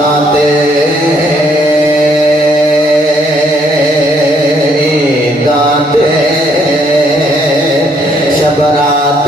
दाते दाते शबराता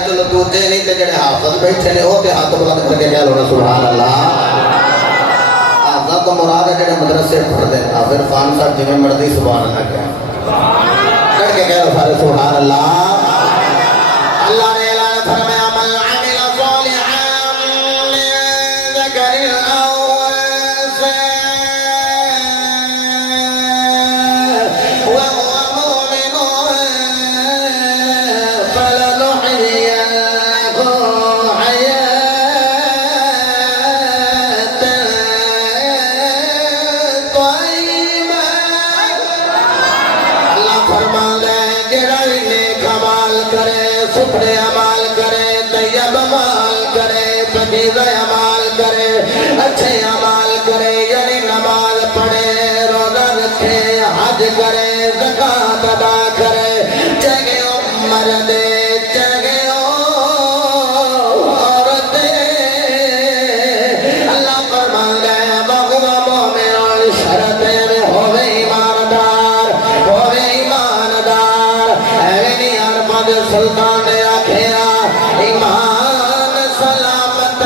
चलो दूजे नहीं तो जेडे हाफिज बैठे ने वो हाथ बुलंद करके कह लो सुभान अल्लाह। हाफिज तो मुराद है जेडे मदरसे पढ़ते हैं। फिर खान साहब जिवें मर्जी सुभान अल्लाह कह के कह लो सारे सुभान अल्लाह। अल्लाह ने ऐलान फरमाया मन अमिल सालिहन पाकीज़ा अमाल करे, अच्छे अमाल करे, यानी नमाज पढ़े, रोजा रखे, हज करे, ज़कात अदा करे, चाहे ओ मर्द चाहे ओ औरत। अल्लाह फरमाता है वहुवा मोमिनुन, शर्त में होवे ईमानदार, होवे ईमानदार। ऐवे नहीं अरबद सुल्तान ने आखिया ईमान सलामत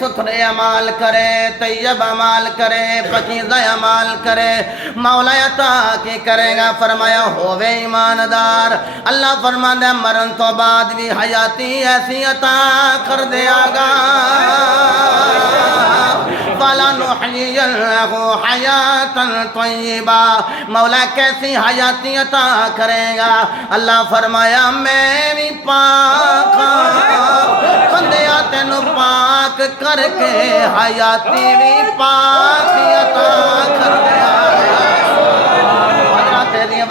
सुथरे अमाल करे, तैयब अमाल करे, पकीज़ा अमाल करे, मौला अता की करेगा। फरमाया होवे ईमानदार। अल्लाह फरमाता है मरण तो बाद भी हयाती ऐसी अता कर देगा। फलनुहयियन्नहु हयातन तय्यिबा, मौला कैसी हयाती अता करेगा। अल्लाह फरमाया मैं भी पाक बंदिया तेनू पाक करके हयाती भी पाक अता कर दिया।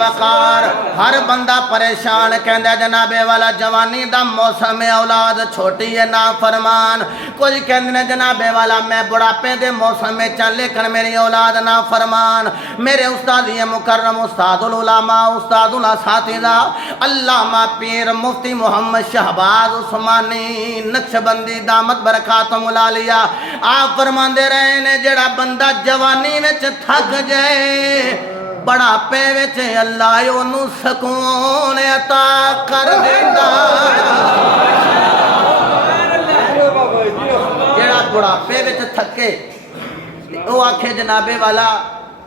वकार हर बंदा परेशान कहता जनाबे वाला जवानी दा मौसम है, औलाद छोटी है ना फरमान। कुछ कहते ने जनाबे वाला मैं बुढ़ापे दे मौसम में चल, लेकिन मेरी औलाद ना फरमान। मेरे उस्ताद ये मुकर्रम उस्तादुल उलमा उस्तादुल असातिज़ा अल्लामा पीर मुफ्ती मोहम्मद शहबाज उस्मानी नक्शबंदी दामत बरकातुहुल आलिया आप फरमाते रहे ने जेड़ा बंदा जवानी में थक जाए बुढ़ापे विच अल्लाह ओनू सकून अता कर देंदा। जेड़ा बुढ़ापे विच थके वो आखे जनाबे वाला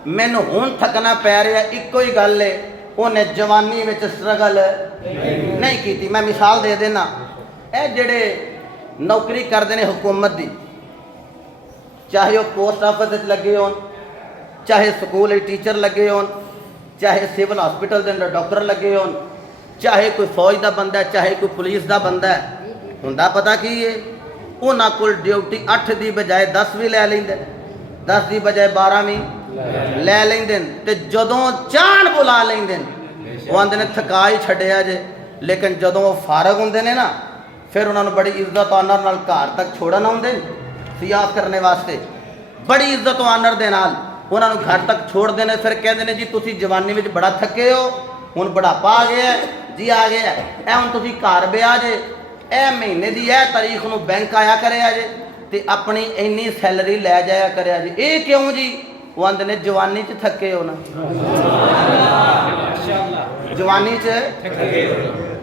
मैनू हुण थकना पै रहा, इको ही गल है उन्हें जवानी विच स्ट्रगल नहीं की। मैं मिसाल दे देना, ए जेड़े नौकरी करते हैं हुकूमत की, चाहे वो पोस्ट ऑफिस लगे हो, चाहे स्कूल टीचर लगे हो, चाहे सिविल हॉस्पिटल के अंदर डॉक्टर लगे हो, चाहे कोई फौज का बंदा है, चाहे कोई पुलिस का बंदा है, हुंदा पता की है उन्होंने को ड्यूटी 8 की बजाय 10 भी लै लेंदे, 10 की बजाय 12 भी लै लेंदे ते जदों चाहण बुला लेंदे वो आंदे ने थका ही छड्डिया जे। लेकिन जदों वो फारग होंदे ने ना, ਫਿਰ ਉਹਨਾਂ ਨੂੰ ਬੜੀ ਇੱਜ਼ਤ ਆਨਰ ਨਾਲ ਘਰ ਤੱਕ ਛੋੜਨ ਆਉਂਦੇ ਸਿਆਫ ਕਰਨੇ ਵਾਸਤੇ, ਬੜੀ ਇੱਜ਼ਤ ਆਨਰ ਦੇ ਨਾਲ ਉਹਨਾਂ ਨੂੰ ਘਰ ਤੱਕ ਛੋੜਦੇ ਨੇ। ਫਿਰ ਕਹਿੰਦੇ ਨੇ ਜੀ ਤੁਸੀਂ ਜਵਾਨੀ ਵਿੱਚ ਬੜਾ ਥੱਕੇ ਹੋ, ਹੁਣ ਬੁਢਾਪਾ ਆ ਗਿਆ ਜੀ, ਆ ਗਿਆ ਇਹ ਹੁਣ ਤੁਸੀਂ ਘਰ ਬਿਆ ਜੇ, ਇਹ ਮਹੀਨੇ ਦੀ ਇਹ ਤਾਰੀਖ ਨੂੰ ਬੈਂਕ ਆਇਆ ਕਰਿਆ ਜੇ ਤੇ ਆਪਣੀ ਇੰਨੀ ਸੈਲਰੀ ਲੈ ਜਾਇਆ ਕਰਿਆ ਜੀ। ਇਹ ਕਿਉਂ ਜੀ? ਉਹ ਆਂਦੇ ਨੇ ਜਵਾਨੀ 'ਚ ਥੱਕੇ ਹੋ ਨਾ, ਜਵਾਨੀ 'ਚ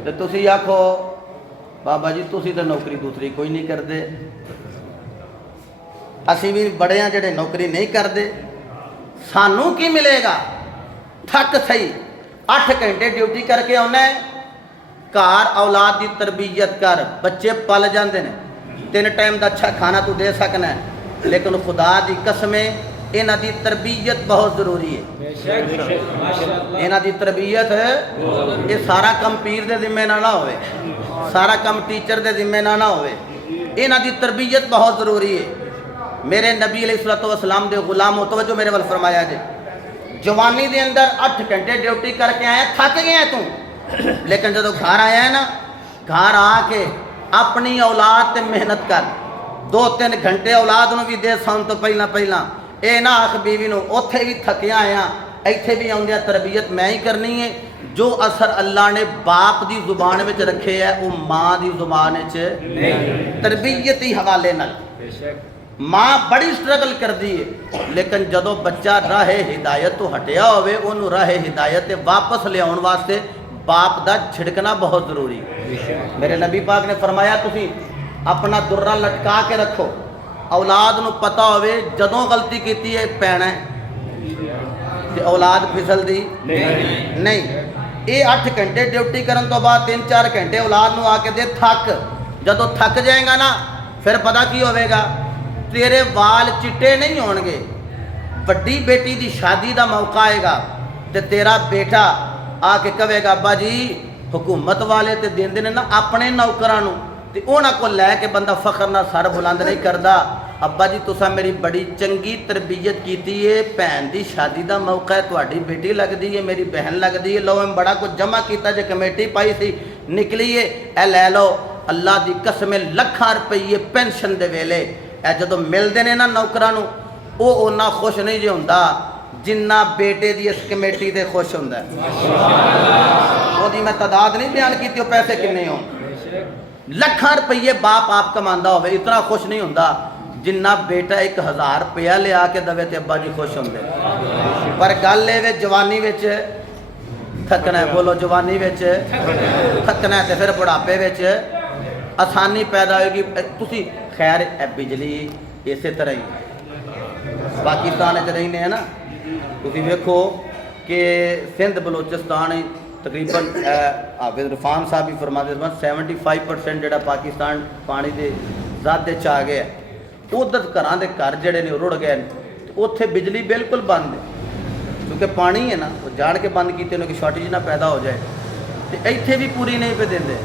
ਤੇ ਤੁਸੀਂ ਆਖੋ ਬਾਬਾ ਜੀ ਤੁਸੀਂ ਤਾਂ ਨੌਕਰੀ ਦੂਸਰੀ ਕੋਈ ਨਹੀਂ ਕਰਦੇ, ਅਸੀਂ ਵੀ ਬੜੇ ਆ ਜਿਹੜੇ ਨੌਕਰੀ ਨਹੀਂ ਕਰਦੇ, ਸਾਨੂੰ ਕੀ ਮਿਲੇਗਾ? ਥੱਕ ਸਹੀ 8 ਘੰਟੇ ਡਿਊਟੀ ਕਰਕੇ ਆਉਣਾ ਹੈ, ਘਰ ਔਲਾਦ ਦੀ ਤਰਬੀਅਤ ਕਰ, ਬੱਚੇ ਪਲ ਜਾਂਦੇ ਨੇ, 3 ਟਾਈਮ ਦਾ ਅੱਛਾ ਖਾਣਾ ਤੂੰ ਦੇ ਸਕਣਾ ਹੈ, ਲੇਕਿਨ ਖੁਦਾ ਦੀ ਕਸਮੇ ਇਹਨਾਂ ਦੀ ਤਰਬੀਅਤ ਬਹੁਤ ਜ਼ਰੂਰੀ ਹੈ। ਇਹਨਾਂ ਦੀ ਤਰਬੀਅਤ, ਇਹ ਸਾਰਾ ਕੰਮ ਪੀਰ ਦੇ ਜ਼ਿੰਮੇ ਨਾਲ ਨਾ ਹੋਵੇ, ਸਾਰਾ ਕੰਮ ਟੀਚਰ ਦੇ ਜ਼ਿੰਮੇ ਨਾਲ ਨਾ ਹੋਵੇ, ਇਹਨਾਂ ਦੀ ਤਰਬੀਅਤ ਬਹੁਤ ਜ਼ਰੂਰੀ ਹੈ। ਮੇਰੇ ਨਬੀ अलैहिस्सलातु वस्सलाम ਦੇ ਗੁਲਾਮ ਤਵੱਜੋ ਮੇਰੇ ਵੱਲ ਫਰਮਾਇਆ ਜੇ, जवानी के अंदर 8 घंटे ड्यूटी करके आया, थक गया तू, लेकिन जो घर आया है ना, घर आके अपनी औलाद ते मेहनत कर, 2-3 घंटे औलाद नूं भी दे सन तो पहला ये ना आख बीवी नूं उत्थे भी थकिया आया, इत्थे भी आउंदिया तरबियत मैं ही करनी है। जो असर अल्लाह ने बाप की जुबान में रखे है वो माँ की जुबान नहीं, तरबियत ही हवाले नाल। माँ बड़ी स्ट्रगल करती है, लेकिन जदों बच्चा राह हिदायत तो हटिया होवे, उन्होंने राह हिदायत वापस लियाउण वास्ते बाप का छिड़कना बहुत जरूरी है। मेरे नबी पाक ने फरमाया तुसी अपना दुर्रा लटका के रखो, औलाद नूं पता होवे जदों गलती की है पैना ते औलाद फिसलदी नहीं। ये 8 घंटे ड्यूटी करन तो बाद 3-4 घंटे औलाद नूं आके दे थक, जदों थक जाएगा ना फिर पता की होवेगा, तेरे वाल चिट्टे नहीं होणगे, वड्डी बेटी की शादी का मौका आएगा तो तेरा बेटा आके कहेगा अब्बा जी हुकूमत वाले तो देंदे ने ना अपने नौकरां नूं, ते उन्हां को लैके बंदा फखर नाल सर बुलंद नहीं करता, अब्बा जी तुसा मेरी बड़ी चंगी तरबियत की है, भैन की शादी का मौका है, तुहाडी बेटी लगती है, मेरी बहन लगती है, लो मैं बड़ा कुछ जमा किया जो कमेटी पाई सी निकली है, ए लै लो। अल्लाह की कसम लाखां रुपये पेंशन दे वेले ए जदों मिलते हैं ना नौकरां नूं, वो उन्ना खुश नहीं जो हुंदा जिन्ना बेटे की इस कमेटी से खुश हुंदा है। ओदी मैं तादाद नहीं बयान की, पैसे किन्ने हो, लाखां रुपये बाप आप कमांदा होवे, इतना खुश नहीं हुंदा जिन्ना बेटा 1000 रुपया लिया के दवे ते अब्बा जी खुश होंगे। पर गल ये जवानी विच थकना है, बोलो जवानी विच थकना है, तो फिर बुढ़ापे विच आसानी पैदा होगी। तुसी खैर बिजली इस तरह ही पाकिस्तान रहीने है ना, तुसी वेखो कि सिंध बलोचिस्तान तकरीबन हाफिज इरफान साहब भी फरमाते 75% जो पाकिस्तान पानी के ज़ादे च आ गया, उधर घरां दे घर जड़े ने रुड़ गए, उत्थे बिजली बिल्कुल बंद है क्योंकि पानी है ना, वो जान के बंद किए कि शॉर्टेज ना पैदा हो जाए, तो इत्थे भी पूरी नहीं पे देंदे,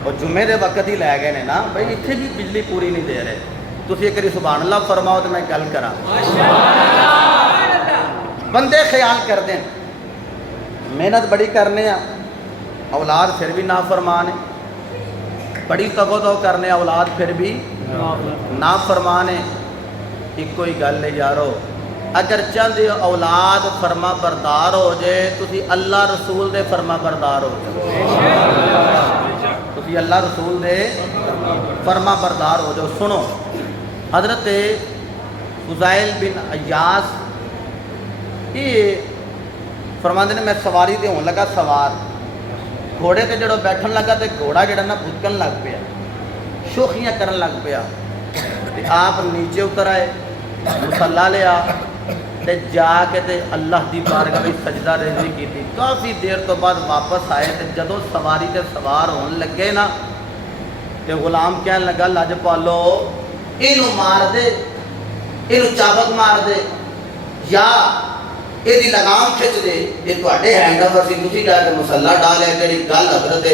और जुम्मे के वक्त ही लै गए ने ना भाई, इत्थे भी बिजली पूरी नहीं दे रहे। तुसीं एक बारी सुभान अल्लाह फरमाओ तो मैं गल करा। बंदे ख्याल करते हैं मेहनत बड़ी करने, औलाद फिर भी ना फरमान है, बड़ी तगोदो करने औलाद फिर भी ना फरमान है। इको ही गल है यारो, अगर चाहते हो औलाद फरमा बरदार हो जाए, तुसी अल्लाह रसूल दे फरमा बरदार हो जाओ, तुसी अल्लाह रसूल दे फरमा बरदार हो जाओ। सुनो, हजरत फुज़ैल बिन अय्यास ये फरमाते ने, मैं सवारी ते होने लगा सवार, घोड़े ते जो बैठन लगा तो घोड़ा जड़ा ना भुदकन लग पाया, शोखियाँ करन लग पाया, ते आप नीचे उतर आए, मुसल्ला लिया ते जाके ते अल्लाह की बारगाह में सजदा रेज़ी की। काफ़ी देर तो बाद वापस आए, तो जदों सवारी ते सवार होने लगे ना, तो गुलाम कहन लगा लजपालो इनू मार दे, इनू चाबक मार दे, या यदि लगाम खिंच दे, ये तुहाडे हैंड ओवर सी, तुसीं जाके मुसल्ला डाल है। जिहड़ी गल हज़रत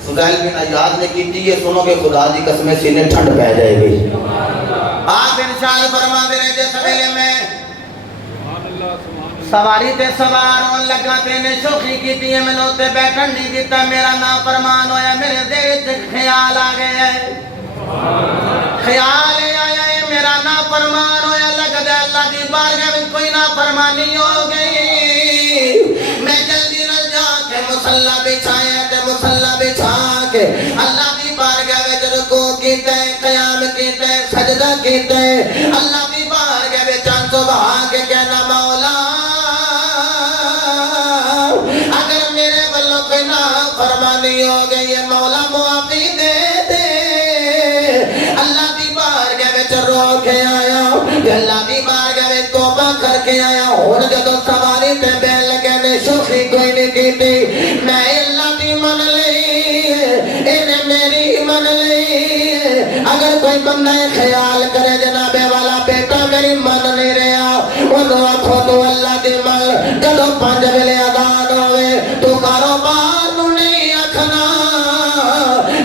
फुज़ैल बिन अय्यास ने की है, सुनोगे खुदा की कसम सीने ठंड पै जाएगी। आप इरशाद फरमाते रहे जिस वेले में सवारी ते सवार होने लगा तेने शोखी की है, मैंने उत्ते बैठन नहीं दिता, मेरा नाम फरमान होया, मेरे दिल च ख्याल आ गया है, ख्याल आया है, मेरा नाम फरमान होया, लगदा अल्लाह दी बारगाह में कोई ना फरमानी हो गई। मैं जल्दी न जाके मुसल्ला बिछाया ते मुसल्ला बिछा के अल्लाह दी बारगाह में रुकू कीते, क़याम कीते, सजदा कीते, अल्लाह दी बारगाह में चंद सुबह के कहना मौला अगर मेरे वल्लों कोई ना फरमानी हो गई है मौला मुआफी दे दे। अल्लाह दी बारगाह में रो के आया, अल्लाह दी बारगाह में तौबा करके आया। हुण जदों सवारी ते बैठ लगे ने शोखी कोई नहीं कीती, मैं अल्लाह दी मन लई, इन्हें मेरी मन लई। अगर कोई बंदा ख्याल करे जनाबे वाला बेटा मेरी मन नहीं रहा, उन्होंने आखो तो अल्लाह दी मन जदों 5 वेले अजान होवे तू कारोबार नू नहीं आखना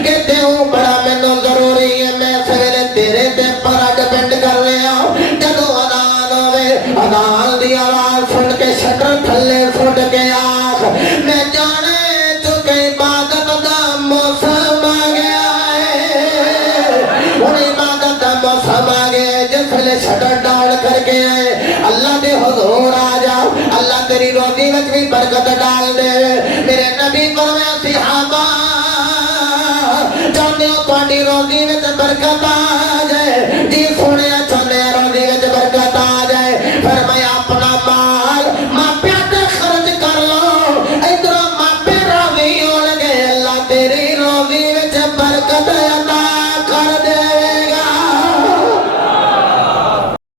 कि तेऊ बड़ा मैनू जरूरी है, मैं सवेरे तेरे ते पर डिपेंड कर लिया। जदों अजान होवे अजान दी आवाज सुन के शटर थल्ले सुट के आख मैं जाने चुके इबादत दा मौसम आ गया है, हुण इबादत दा मौसम आ गया। जिसले शटर डाउन करके आए अल्लाह दे हुजूर आ जाओ, अल्लाह तेरी रोटी में भी बरकत डाल दे। मेरे नबी फरमाया सहाबा चाहते हो तुम्हारी रोटी में बरकत आ जाए जी, सुने चाहते हैं रोटी में बरकत आ जाए। फरमाया अपना माल मापिया ते खर्च कर लो, इधरों मापे राजी हो लगे, अल्लाह तेरी रोटी में बरकत अता